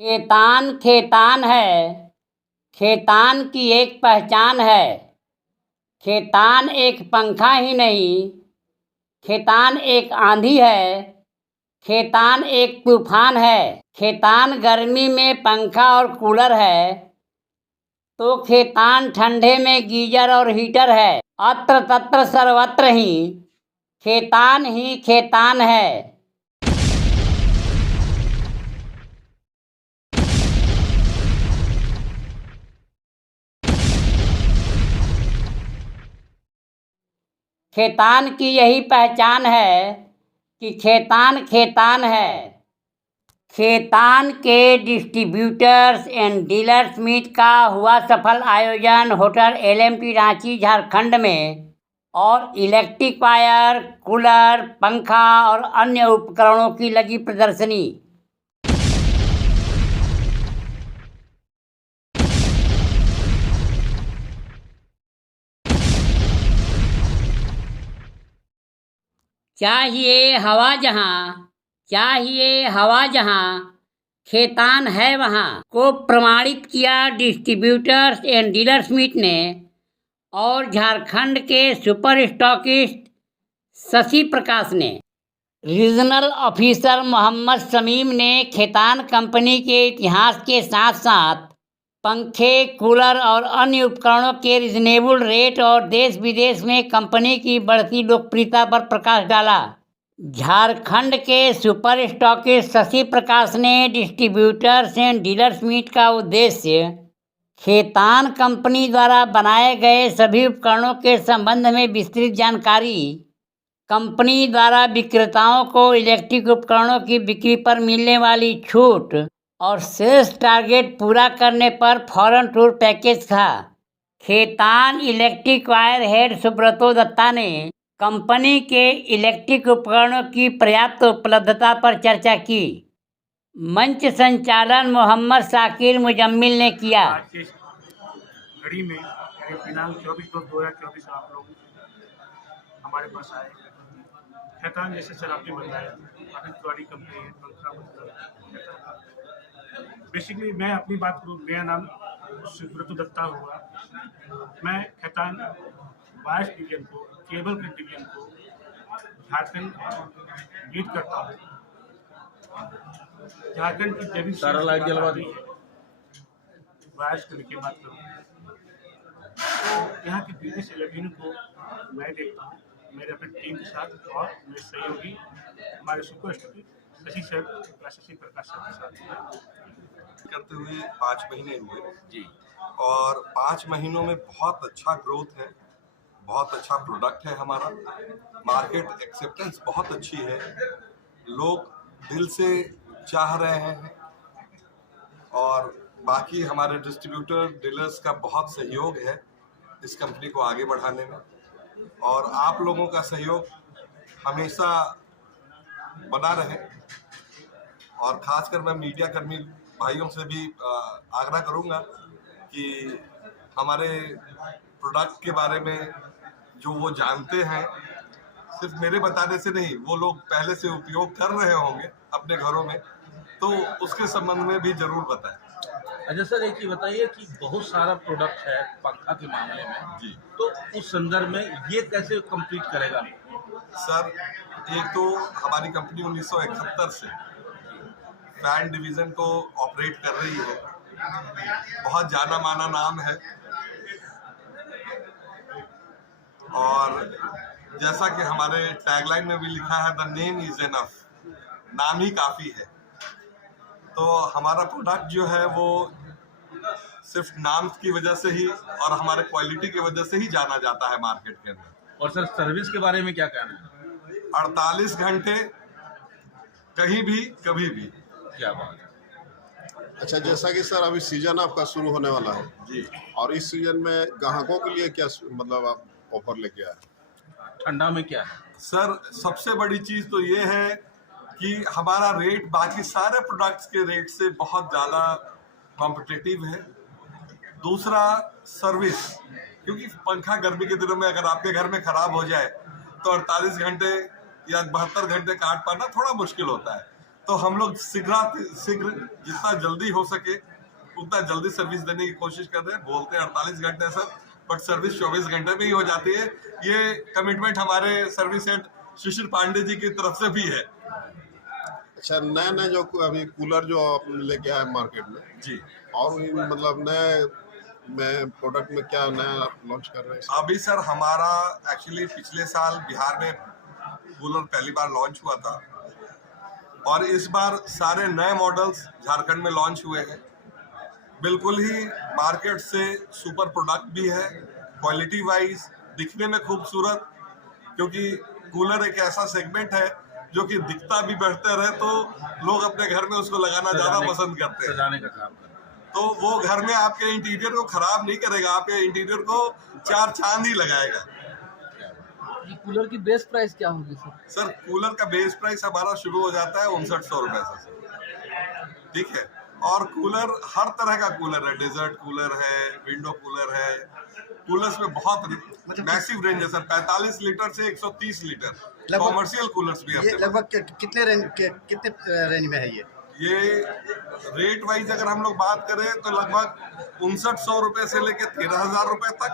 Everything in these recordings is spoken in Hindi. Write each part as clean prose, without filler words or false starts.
खेतान खेतान है, खेतान की एक पहचान है। खेतान एक पंखा ही नहीं, खेतान एक आंधी है, खेतान एक तूफान है। खेतान गर्मी में पंखा और कूलर है, तो खेतान ठंडे में गीजर और हीटर है। अत्र तत्र सर्वत्र ही खेतान है। खेतान की यही पहचान है कि खेतान खेतान है। खेतान के डिस्ट्रीब्यूटर्स एंड डीलर्स मीट का हुआ सफल आयोजन होटल LMT रांची झारखंड में, और इलेक्ट्रिक वायर, कूलर, पंखा और अन्य उपकरणों की लगी प्रदर्शनी। चाहिए हवा जहां, खेतान है वहां को प्रमाणित किया डिस्ट्रीब्यूटर्स एंड डीलर्स मीट ने, और झारखंड के सुपर स्टॉकिस्ट शशि प्रकाश ने। रीजनल ऑफिसर मोहम्मद शमीम ने खेतान कंपनी के इतिहास के साथ साथ पंखे, कूलर और अन्य उपकरणों के रिजनेबल रेट और देश विदेश में कंपनी की बढ़ती लोकप्रियता पर प्रकाश डाला। झारखंड के सुपर स्टॉकिस्ट शशि प्रकाश ने डिस्ट्रीब्यूटर्स एंड डीलर्स मीट का उद्देश्य खेतान कंपनी द्वारा बनाए गए सभी उपकरणों के संबंध में विस्तृत जानकारी, कंपनी द्वारा विक्रेताओं को इलेक्ट्रिक उपकरणों की बिक्री पर मिलने वाली छूट और सेल्स टारगेट पूरा करने पर फॉरेन टूर पैकेज था। Khaitan electric wire head Subrata Dutta ने कंपनी के इलेक्ट्रिक उपकरणों की पर्याप्त उपलब्धता पर चर्चा की। मंच संचालन मोहम्मद शाकिर मुजम्मिल ने किया। घड़ी में दिनांक 24/2/2024 आप लोग हमारे पास आए। खेतान जैसे सर आपने बताया आदित्यवाड़ी कंपनी है, पंखा मतलब बेसिकली मैं अपनी बात करूँ, मेरा नाम सुब्रतो दत्ता हुआ। मैं खेतान वायर्स डिवीजन को, केबल के डिवीजन को झारखंड लीड करता हूँ। झारखंड की जैविक सारा लाइट जलवा दी वायर्स को लेकर बात करूँ तो यहाँ के बिजनेस इलेवन को मैं देखता हूँ मेरे अपनी टीम के साथ, और मेरे सहयोगी हमारे super stockist Shashi sir, Shashi Prakash sir के साथ करते हुए 5 महीने हुए जी, और 5 महीनों में बहुत अच्छा ग्रोथ है, बहुत अच्छा प्रोडक्ट है हमारा, मार्केट एक्सेप्टेंस बहुत अच्छी है, लोग दिल से चाह रहे हैं, और बाकी हमारे डिस्ट्रीब्यूटर डीलर्स का बहुत सहयोग है इस कंपनी को आगे बढ़ाने में, और आप लोगों का सहयोग हमेशा बना रहे। और खासकर मैं मीडिया कर्मी भाइयों से भी आग्रह करूंगा कि हमारे प्रोडक्ट के बारे में जो वो जानते हैं, सिर्फ मेरे बताने से नहीं, वो लोग पहले से उपयोग कर रहे होंगे अपने घरों में, तो उसके संबंध में भी जरूर बताएं। अच्छा सर, एक ही बताइए कि बहुत सारा प्रोडक्ट है पंखा के मामले में जी, तो उस संदर्भ में ये कैसे कंप्लीट करेगा? सर, एक तो हमारी कंपनी 1971 से फैन डिवीजन को ऑपरेट कर रही है, बहुत जाना माना नाम है, और जैसा कि हमारे टैगलाइन में भी लिखा है, द नेम इज एनफ, नाम ही काफी है। तो हमारा प्रोडक्ट जो है वो सिर्फ नाम की वजह से ही और हमारे क्वालिटी की वजह से ही जाना जाता है मार्केट के अंदर। और सर, सर्विस के बारे में क्या कहना है? 48 घंटे, कहीं भी कभी भी। क्या बात है। अच्छा, जैसा कि सर अभी सीजन आपका शुरू होने वाला है जी, और इस सीजन में ग्राहकों के लिए क्या मतलब आप ऑफर लेके आए? ठंडा में क्या है? सर सबसे बड़ी चीज तो ये है कि हमारा रेट बाकी सारे प्रोडक्ट्स के रेट से बहुत ज़्यादा कॉम्पिटिटिव है। दूसरा, सर्विस, क्योंकि पंखा गर्मी के दिनों में अगर आपके घर में ख़राब हो जाए तो 48 घंटे या 72 घंटे काट पाना थोड़ा मुश्किल होता है, तो हम लोग शीघ्र जितना जल्दी हो सके उतना जल्दी सर्विस देने की कोशिश कर रहे हैं। बोलते हैं 48 घंटे सर, बट सर्विस 24 घंटे में ही हो जाती है। ये कमिटमेंट हमारे सर्विस हेड शिशिर पांडे जी की तरफ से भी है। अच्छा, नए नए जो अभी कूलर जो आप लेके आए मार्केट में जी, और भी मतलब नए प्रोडक्ट में क्या नया लॉन्च कर रहे हैं? अभी सर हमारा एक्चुअली पिछले साल बिहार में कूलर पहली बार लॉन्च हुआ था और इस बार सारे नए मॉडल्स झारखंड में लॉन्च हुए हैं। बिल्कुल ही मार्केट से सुपर प्रोडक्ट भी है, क्वालिटी वाइज दिखने में खूबसूरत, क्योंकि कूलर एक ऐसा सेगमेंट है जो कि दिखता भी बेहतर है तो लोग अपने घर में उसको लगाना ज्यादा पसंद करते हैं। सजाने का काम करते हैं। तो वो घर में आपके इंटीरियर को खराब नहीं करेगा, आपके इंटीरियर को चार चांद ही लगाएगा। ये कूलर की बेस प्राइस क्या होगी सर? सर कूलर का बेस प्राइस हमारा शुरू हो जाता है 5900 रुपए से सर, ठीक है। और कूलर हर तरह का कूलर है, डेजर्ट कूलर है, विंडो कूलर है। कूलर्स में बहुत मैसिव रेंज है सर, 45 लीटर से 130 लीटर कॉमर्शियल कूलर्स भी ये है। लगभग कितने रेंज में है ये रेट वाइज अगर हम लोग बात करें तो लगभग 5900 रुपए से लेकर 13,000 रुपए तक,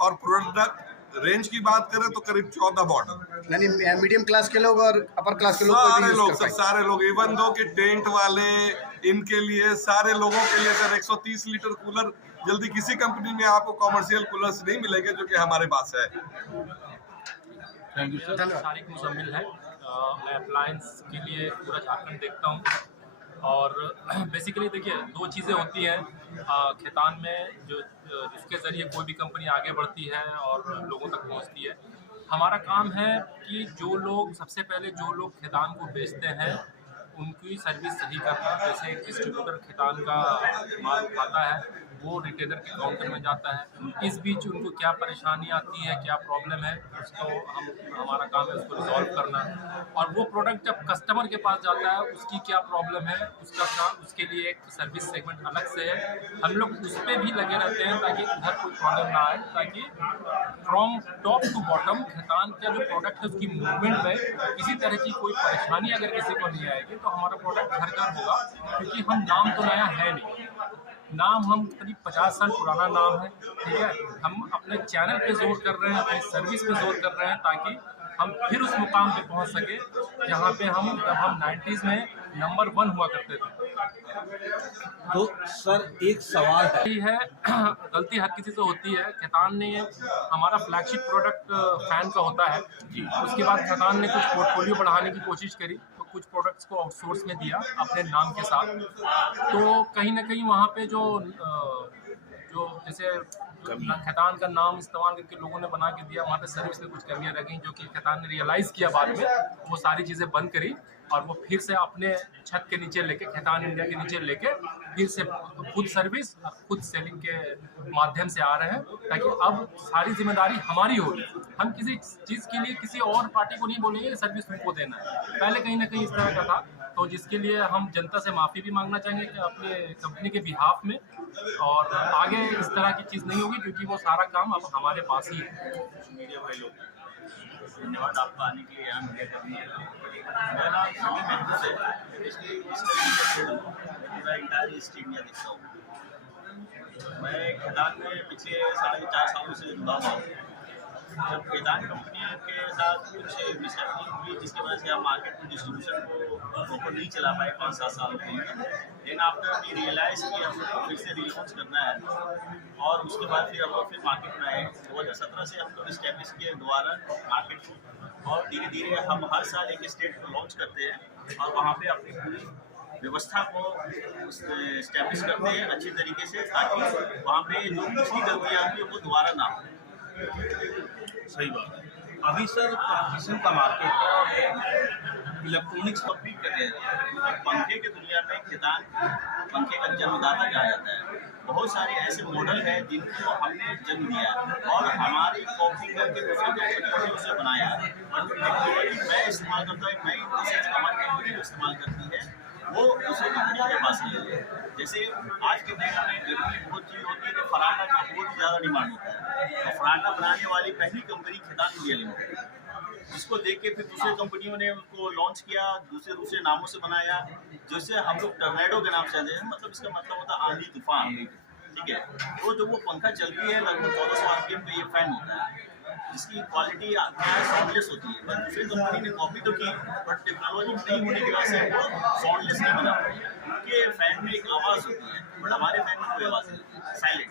और प्रोडक्ट रेंज की बात करें तो करीब 14 मॉडल। यानी मीडियम क्लास के लोग और अपर क्लास के लोग सारे लोग सर, सारे लोग, इवन दो कि टेंट वाले, इनके लिए, सारे लोगों के लिए सर 130 लीटर कूलर जल्दी किसी कंपनी में आपको कॉमर्शियल कूलर्स नहीं मिलेंगे जो कि हमारे पास है। Thank you sir. Sarik Muzammil है। मैं अप्लायंस के लिए पूरा झारखंड देखता हूँ और बेसिकली देखिए दो चीज़ें होती हैं खेतान में जो जिसके ज़रिए कोई भी कंपनी आगे बढ़ती है और लोगों तक पहुँचती है। हमारा काम है कि जो लोग सबसे पहले जो लोग खेतान को बेचते हैं उनकी सर्विस सही करना। जैसे एक डिस्ट्रीब्यूटर खेतान का माल उठाता है, वो रिटेलर के काउंटर में जाता है, इस बीच उनको क्या परेशानी आती है, क्या प्रॉब्लम है, उसको हमारा काम है उसको रिजॉल्व करना। और वो प्रोडक्ट जब कस्टमर के पास जाता है उसकी क्या प्रॉब्लम है, उसका काम, उसके लिए एक सर्विस सेगमेंट अलग से है। हम लोग उस पर भी लगे रहते हैं ताकि उधर कोई प्रॉब्लम ना आए, ताकि from top to bottom Khaitan का जो प्रोडक्ट है उसकी मूवमेंट में किसी तरह की कोई परेशानी अगर किसी को नहीं आएगी तो हमारा प्रोडक्ट घर घर होगा। क्योंकि हम नाम तो नया है नहीं, नाम हम करीब 50 साल पुराना नाम है, ठीक है। हम अपने चैनल पे जोर कर रहे हैं, अपनी सर्विस पे जोर कर रहे हैं ताकि हम फिर उस मुकाम पे पहुंच सके जहाँ पे जब हम 90s में नंबर 1 हुआ करते थे। तो सर एक सवाल है, गलती हर किसी से होती है। खेतान ने हमारा फ्लैगशिप प्रोडक्ट फैन का होता है, उसके बाद खेतान ने कुछ पोर्टफोलियो बढ़ाने की कोशिश करी तो कुछ प्रोडक्ट्स को आउटसोर्स में दिया अपने नाम के साथ। तो कहीं ना कहीं वहाँ पे जो जैसे खेतान का नाम इस्तेमाल करके लोगों ने बना के दिया, वहाँ पे सर्विस में कुछ कमियाँ रह गई जो कि खेतान ने रियलाइज़ किया बाद में, वो सारी चीज़ें बंद करी और वो फिर से अपने छत के नीचे लेके, खेतान इंडिया के नीचे लेके फिर से खुद सर्विस और खुद सेलिंग के माध्यम से आ रहे हैं, ताकि अब सारी जिम्मेदारी हमारी होगी। हम किसी चीज़ के लिए किसी और पार्टी को नहीं बोलेंगे कि सर्विस तुमको देना है। पहले कहीं ना कहीं इस तरह का था, तो जिसके लिए हम जनता से माफ़ी भी मांगना चाहेंगे कि अपने कंपनी के बिहाफ में, और आगे इस तरह की चीज़ नहीं होगी क्योंकि वो सारा काम अब हमारे पास ही है। मीडिया भाई लोग, धन्यवाद आपका आने के लिए, यहाँ मीडिया करनी है। मेरा नाम सुनील महमूद है, इसलिए पूरा इंटायर ईस्ट इंडिया देखता हूँ। मैं खेतान में पिछले 4.5 सालों से जुड़ा हुआ हूँ। जब खेतान कंपनी के साथ कुछ मिसहैपनिंग हुई जिसकी वजह से हम मार्केट में डिस्ट्रीब्यूशन को प्रॉपर नहीं चला पाए 5-7 सालों के लिए, लेकिन आफ्टर वी रियलाइज़ कि हम लोग को फिर से रिलॉन्च करना है और उसके बाद फिर हम लोग फिर मार्केट में आए। 2017 से हम लोग इस्टेब्लिश किए दोबारा मार्केट को, और धीरे धीरे हम हर साल एक स्टेट को लॉन्च करते हैं और वहाँ पर अपनी पूरी व्यवस्था को इस्टेब्लिश करते हैं अच्छी तरीके से, ताकि वहाँ पे जो पिछली गलतियाँ हुई वो दोबारा ना हो। सही बात है। अभी सर कंपटीशन का मार्केट है, इलेक्ट्रॉनिक्स पर भी कर रहे हैं। पंखे की दुनिया में खेतान पंखे का जन्मदाता कहा जाता है। बहुत सारे ऐसे मॉडल हैं जिनको हमने जन्म दिया और हमारी कॉपी करके दूसरे कंपनी ने उसे बनाया है। और जो टेक्नोलॉजी मैं इस्तेमाल करता हूँ, नई प्रोसेस हमारी कंपनी इस्तेमाल करती है, वो दूसरे कंपनी के पास नहीं है। जैसे आज के दिन में गर्मी बहुत चीज़ होती है तो फराटा का बहुत ज़्यादा डिमांड होता है, तो फराटा बनाने वाली पहली कंपनी खेतान इंडिया लिमिटेड है। जिसको देख के फिर दूसरी कंपनियों ने उनको लॉन्च किया, दूसरे नामों से बनाया, जैसे हम लोग टर्नेडो के नाम से आते हैं, मतलब इसका मतलब होता है आंधी तूफान, ठीक है। तो जो वो पंखा चलती है लगभग 1400 आरपीएम का ये फैन होता है, जिसकी क्वालिटी साउंडलेस होती है। पर दूसरी कंपनी ने कॉपी तो की, बट टेक्नोलॉजी नहीं होने की वजह से वो साउंडलेस नहीं बना पाई। उनके फैन में एक आवाज़ होती है, बट हमारे फैन में कोई आवाज़ नहीं होती, साइलेंट।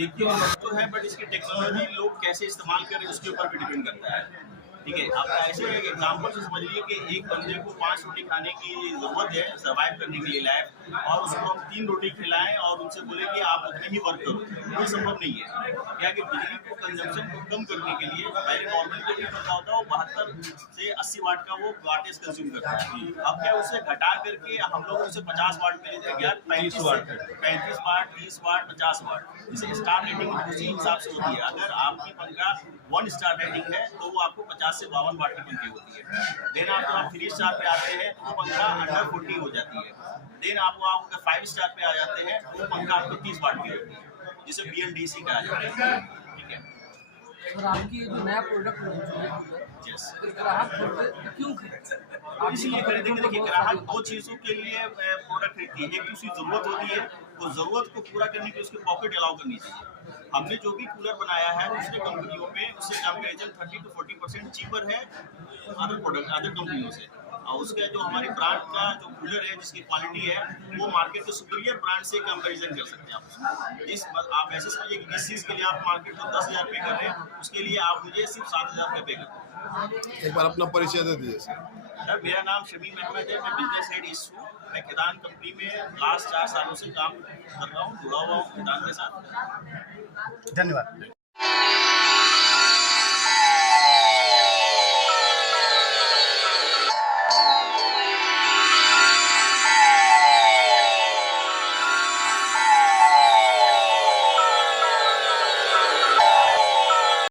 एक ही और तो है, बट इसकी टेक्नोलॉजी लोग कैसे इस्तेमाल करें उसके ऊपर भी डिपेंड करता है, ठीक है। आप ऐसे एक एग्जाम्पल से समझिए कि एक बंदे को 5 रोटी खाने की जरूरत है सर्वाइव करने के लिए लाइफ, और उसको हम 3 रोटी खिलाएं और उनसे बोले कि आप उतने ही वर्क करो, ये संभव नहीं है। क्या कि बिजली को कंजम्पशन को कम करने के लिए पहले नॉर्मल जो पता होता है वो 72 से 80 वाट का वो वाटेज कंज्यूम करता है। अब क्या उसे घटा करके हम लोग उसे 50 वाट पे लेते हैं, 35 वाट, 30 वाट, 50 वाट, जिसे स्टार रेटिंग उसी हिसाब से होती है। अगर आपकी पंखा 1 स्टार रेटिंग है तो वो आपको 50 से 52 वाट की पंखी होती है। देन आप 3 स्टार पे आते हैं तो पंखा अंडर 40 हो जाती है। देन आप 5 स्टार पे आ जाते हैं तो पंखा आपको 30 वाट की होती है, जिसे BLDC कहा जाता है, ठीक है। और आपकी ये जो नया प्रोडक्ट लॉन्च हुआ है, अगर ग्राहक खरीदे क्यों खरीदे? तो इसीलिए खरीदेंगे। देखिए, ग्राहक 2 चीज़ों के लिए प्रोडक्ट खरीदती है। एक तो उसकी ज़रूरत होती है, वो ज़रूरत को पूरा करने के लिए उसकी पॉकेट अलाउ करनी चाहिए। हमने जो भी कूलर बनाया है दूसरे कंपनियों में उससे कंपेरिजन 30 to 40% चीपर है अदर कंपनियों से। और उसका जो हमारी ब्रांड का जो कूलर है जिसकी क्वालिटी है वो मार्केट के सुपीरियर ब्रांड से कंपैरिजन कर सकते हैं आप उसको। आप ऐसे समझिए कि जिस चीज़ के लिए आप मार्केट में 10,000 पे कर रहे हैं उसके लिए आप मुझे सिर्फ 7,000 पे करते हैं। एक बार अपना परिचय दे दीजिए सर, मेरा नाम शमीम अहमद है, मैं बिजनेस हेड इशू, मैं खेतान कंपनी में लास्ट 4 सालों से काम कर रहा हूँ, जुड़ा हुआ हूँ खेतान के साथ। धन्यवाद।